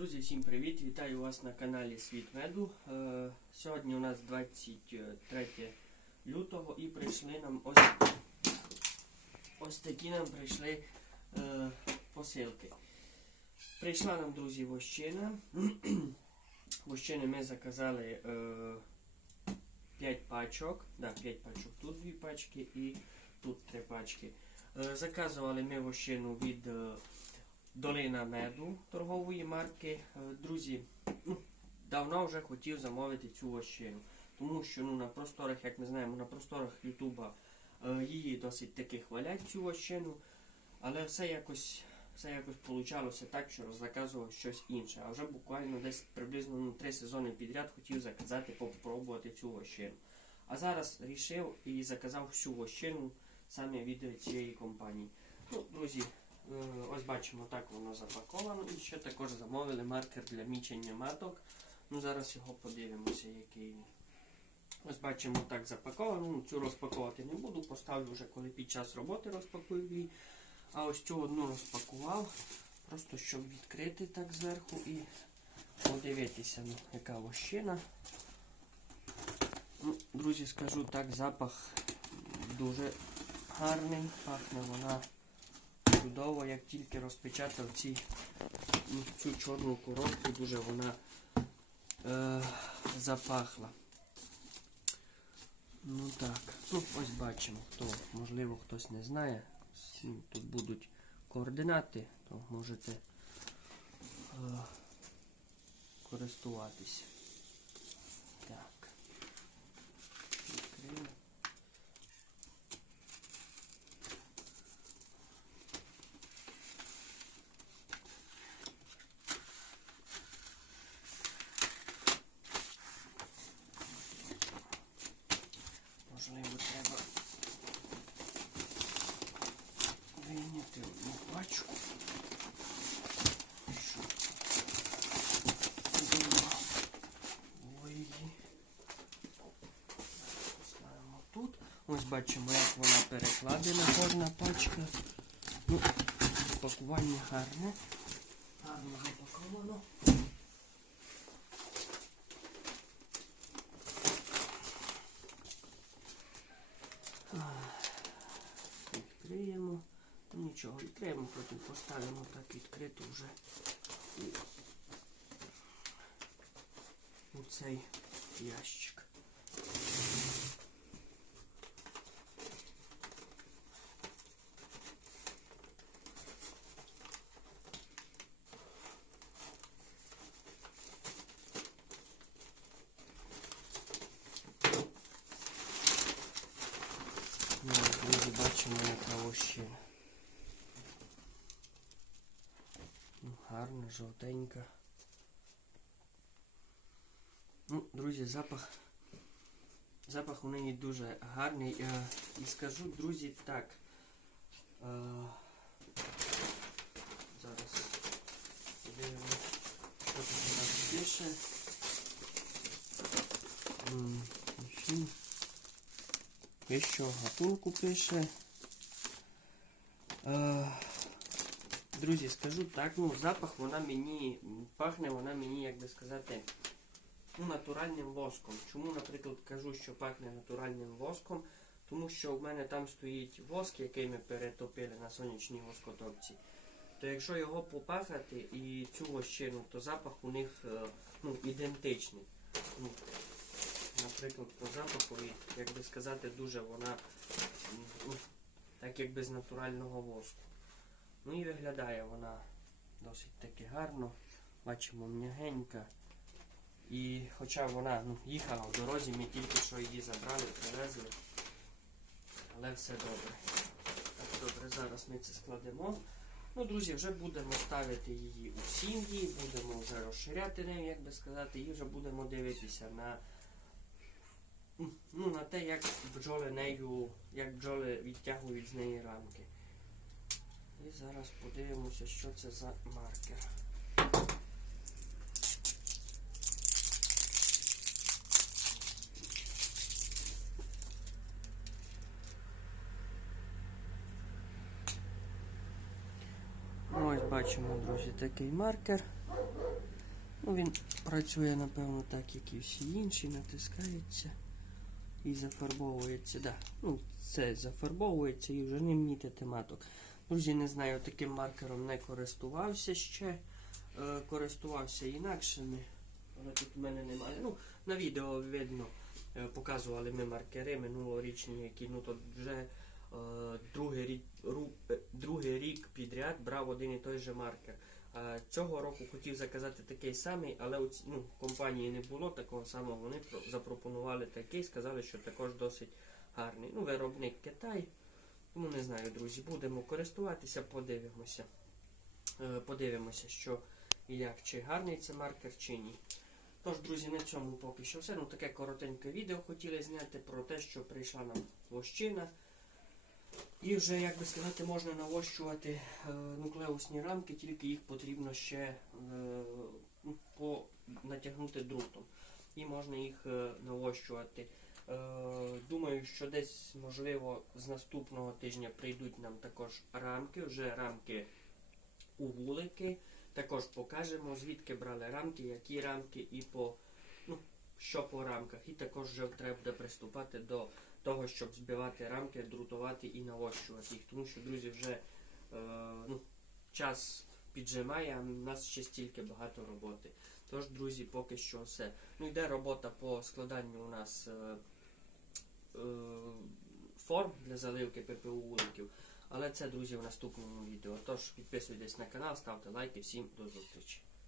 Друзі, всім привіт! Вітаю вас на каналі Світ Меду. Е, Сьогодні у нас 23 лютого і прийшли нам ось, ось такі нам прийшли е, посилки. Прийшла нам, друзі, вощина. Вощини ми заказали е, 5 пачок. Да, 5 пачок. Тут 2 пачки і тут 3 пачки. Е, заказували ми вощину від е, Долина меду торгової марки. Е, Друзі, ну, давно вже хотів замовити цю вощину. Тому що ну, на просторах, як ми знаємо, на просторах Ютуба е, її досить таки хвалять цю вощину. Але все якось все якось получалося так, що заказував щось інше. А вже буквально десь приблизно ну, три сезони підряд хотів заказати, попробувати цю вощину. А зараз рішив і заказав всю вощину саме від цієї компанії. Ну, друзі, Ось бачимо, так воно запаковано. І ще також замовили маркер для мічення маток. Ну, Зараз його подивимося, який він. Ось бачимо, так запаковано. Ну, Цю розпаковувати не буду, поставлю вже коли під час роботи розпакую її. А ось цю одну розпакував, просто щоб відкрити так зверху і подивитися, ну, яка вощина. Ну, Друзі, скажу так, запах дуже гарний, пахне вона чудово, як тільки розпечатав ці, ну, цю чорну коробку, дуже вона е, запахла. Ну так, ну ось бачимо, хто, можливо, хтось не знає. Ну, Тут будуть координати, то можете е, користуватися. Так. Відкриємо. Можливо, треба вийняти одну пачку. Щоб була Ой. Поставимо тут. Ось бачимо, як вона перекладена, кожна пачка. Ну, пакування гарне. Гарно запаковано. Відкриємо. Ну, Нічого, відкриємо, потім поставимо так відкрито вже у, цей ящик. бачимо, яка вощина. Ну, гарна, жовтенька. Ну, друзі, запах. Запах у неї дуже гарний. Е, і скажу, друзі, так. Е, зараз подивимось, що тут у нас пише. І що гатунку пише. Е, друзі, скажу так, ну запах вона мені пахне, вона мені, як би сказати, ну, натуральним воском. Чому, наприклад, кажу, що пахне натуральним воском? Тому що в мене там стоїть воск, який ми перетопили на сонячній воскотопці. То якщо його попахати і цю вощину, то запах у них е, ну, ідентичний. Наприклад, по запахові, як би сказати, дуже вона ну, так якби з натурального воску. Ну і виглядає вона досить таки гарно. Бачимо м'ягенька. І хоча вона ну, їхала в дорозі, ми тільки що її забрали, привезли. Але все добре. Так, добре, зараз ми це складемо. Ну, друзі, вже будемо ставити її у сім'ї, будемо вже розширяти нею, як би сказати, і вже будемо дивитися на ну, на те, як бджоли нею, як бджоли відтягують з неї рамки. І зараз подивимося, що це за маркер. Ось бачимо, друзі, такий маркер. Ну, він працює, напевно, так, як і всі інші, натискається і зафарбовується. Да. Ну, це зафарбовується і вже не мітити маток. Друзі, не знаю, таким маркером не користувався ще. Е, користувався інакшими, але тут в мене немає. Ну, на відео видно, е, показували ми маркери минулорічні, які ну тут вже е, другий, рік, ру, е, другий рік підряд брав один і той же маркер. Цього року хотів заказати такий самий, але у ну, компанії не було такого самого. Вони запропонували такий, сказали, що також досить гарний. Ну, виробник Китай. Тому не знаю, друзі, будемо користуватися, подивимося. Е, Подивимося, що і як, чи гарний це маркер, чи ні. Тож, друзі, на цьому поки що все. Ну, таке коротеньке відео хотіли зняти про те, що прийшла нам вощина. І вже, як би сказати, можна навощувати е, нуклеусні рамки, тільки їх потрібно ще е, ну, натягнути друтом. І можна їх е, навощувати. Думаю, що десь, можливо, з наступного тижня прийдуть нам також рамки, вже рамки у вулики. Також покажемо, звідки брали рамки, які рамки і по, що по рамках. І також вже треба буде приступати до того, щоб збивати рамки, друтувати і навощувати їх. Тому що, друзі, вже е, ну, час піджимає, а в нас ще стільки багато роботи. Тож, друзі, поки що все. Ну, йде робота по складанню у нас е, е, форм для заливки ППУ вуликів. Але це, друзі, в наступному відео. Тож підписуйтесь на канал, ставте лайки. Всім до зустрічі.